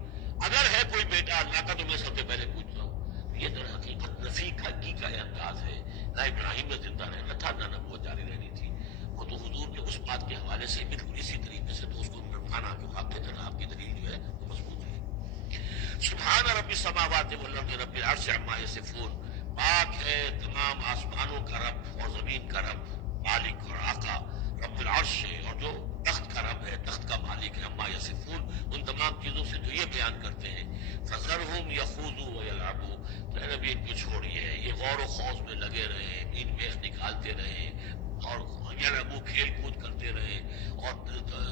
اگر ہے کوئی بیٹا اللہ کا تو میں سب سے پہلے پوچھتا ہوں۔ یہ در حقیقت نفی کا انداز ہے، نہ ابراہیم میں زندہ رہنا تھا نہ نبوت جاری رہنی تھی۔ وہ تو حضور نے اس بات کے حوالے سے بالکل اسی طریقے سے تو اس کو نبھانا کہ واقع آپ کی دلیل جو ہے وہ مضبوط ہے۔ سبحان رب السماوات والارض رب العرش عما یصفون، پاک ہے تمام آسمانوں کا رب اور زمین کا رب، مالک اور آقا، رب العرش ہے اور جو تخت کا رب ہے، تخت کا مالک ہے، عما یصفون، ان تمام چیزوں سے جو یہ بیان کرتے ہیں، فذرہم یخوضوا ویلعبوا، تو اے نبی ان کو چھوڑیے، یہ غور و خوض میں لگے رہے، ان میں نکالتے رہے اور یلعبوا کھیل کود کرتے رہے اور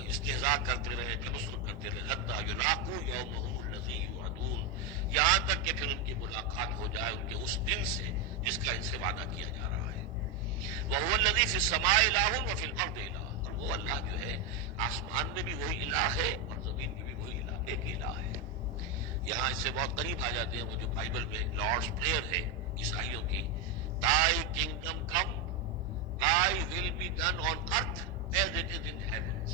استہزاء کرتے رہے، تبصر کرتے رہے، حتی یلاقوا یومہم الذی یوعدون، یہاں تک کہ پھر ان کی ملاقات ہو جائے ان کے اس دن سے جس کا ان سے وعدہ کیا جا رہا ہے۔ وَهُوَ الَّذِي فِي السَّمَاءِ إِلَٰهٌ وَفِي الْأَرْضِ إِلَٰهٌ، اور وہ اللہ جو ہے آسمان میں بھی وہی الہ ہے اور زمین میں بھی وہی الہ، ایک الہ ہے۔ یہاں اس سے بہت قریب آ جاتے ہیں وہ جو بائبل میں لارڈس پریئر ہے عیسائیوں کی، Thy kingdom come, Thy will be done on earth as it is in heavens۔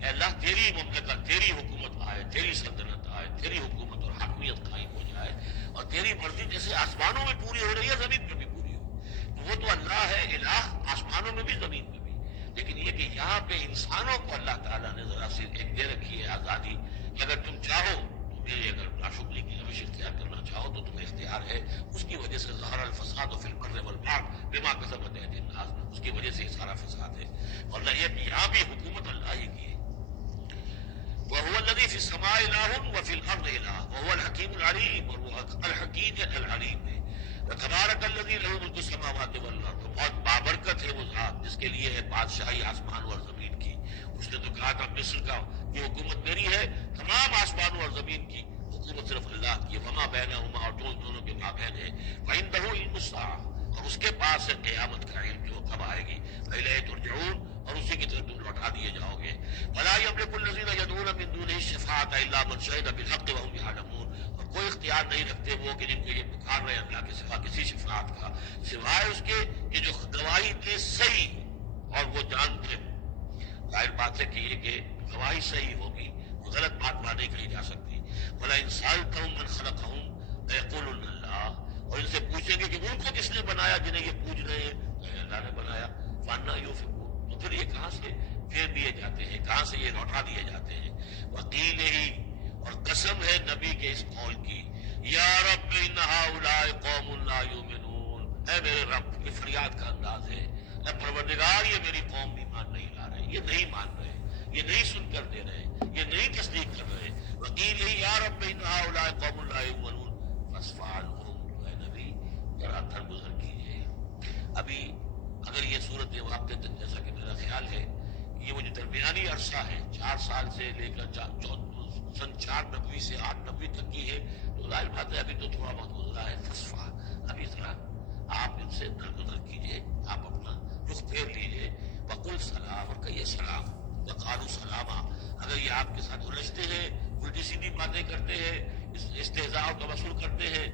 اے اللہ تیری مملکت، تیری حکومت آئے، تیری سلطنت آئے، تیری حکومت اور حاکمیت قائم ہو جائے اور تیری مرضی جیسے آسمانوں میں پوری ہو رہی ہے زمین پہ بھی پوری ہو۔ تو وہ تو اللہ ہے الہ آسمانوں میں بھی زمین میں بھی، لیکن یہ کہ یہاں پہ انسانوں کو اللہ تعالیٰ نے ذرا سی ایک دے رکھی ہے آزادی کہ اگر تم چاہو تو میری اگر ناشکری کی روش اختیار کرنا چاہو تو تمہیں اختیار ہے۔ اس کی وجہ سے ظہر الفساد فی البر والبحر بما کسبت ایدی الناس، اس کی وجہ سے یہ سارا فساد ہے، ورنہ یہ کہ یہاں بھی حکومت اللہ ہی کی ہے۔ وَهُوَ الَّذِي فِي السَّمَاءِ إِلَٰهٌ وَفِي الْأَرْضِ إِلَٰهٌ وَهُوَ الْحَكِيمُ الْعَلِيمُ، اور وہ الحکیم ہے، العلیم ہے۔ وَتَبَارَكَ الَّذِي لَهُ مُلْكُ السَّمَاوَاتِ وَالْأَرْضِ، بہت بابرکت ہے وہ ذات جس کے لیے ہے بادشاہی آسمان اور زمین کی۔ اس نے تو کہا تھا مصر کا یہ حکومت میری ہے، تمام آسمانوں اور زمین کی حکومت صرف اللہ کی ہے، وما بینہما، اور دونوں کے مابین ہے، وعندہ علم الساعہ، اور اس کے پاس ہے قیامت کا علم جو کب آئے گی، وإلیہ ترجعون، اور اسی کی طرف تم لوٹا دیے جاؤ گے۔ ولا یملک الذین یدعون من دونہ الشفاعۃ الا من شہد بالحق وهم یعلمون، اور کوئی اختیار نہیں رکھتے وہ کہ جن کو یہ پکار رہے اللہ کے سوا کسی شفاعت کا، سوائے اس کے کہ جو گواہی دے صحیح اور وہ جانتے ہوں۔ ظاہر بات ہے کہ یہ کہ گواہی صحیح ہوگی، غلط بات وہاں نہیں کہی جا سکتی۔ وَلَئِن سَأَلْتَهُم مَّن خَلَقَهُم لَّيَقُولُنَّ اللَّهُ، اور ان سے پوچھیں گے کہ ان کو کس نے بنایا جنہیں یہ پوچھ رہے ہیں، اللہ نے بنایا۔ فَأَنَّىٰ يُؤْفَكُونَ، تو پھر یہ کہاں سے پھیر دیے جاتے ہیں، کہاں سے یہ لوٹا دیے جاتے ہیں۔ وقیل ہی، اور قسم ہے نبی کے اس قول کی، یا رب ان ہؤلاء قوم لا یؤمنون، اے میرے رب، یہ فریاد کا انداز ہے، اے پروردگار یہ میری قوم ایمان نہیں لا رہے، یہ نہیں مان رہے، یہ نہیں سن کر دے رہے، یہ نہیں تصدیق کر رہے۔ وقیل ہی یا رب ان ہؤلاء قوم لا یؤمنون فاصفح عنہم، اے نبی ذرا درگزر کیجیے۔ ابھی اگر یہ صورت واقع جیسا کہ میرا خیال ہے یہ وہ جو درمیانی عرصہ ہے 4 سال سے لے کر سن 490 سے 890 تک کی ہے، تو ظاہر بات ہے ابھی تو تھوڑا وقت گزرا ہے۔ فصفا، ابھی ذرا آپ ان سے درگزر کیجیے، آپ اپنا رخ پھیر لیجیے، وقل سلام، اور کہیے سلام، وقالوا سلاما۔ اگر یہ آپ کے ساتھ الجھتے ہیں، الٹی سیدھی باتیں کرتے ہیں، استہزاء و تبصر کرتے ہیں،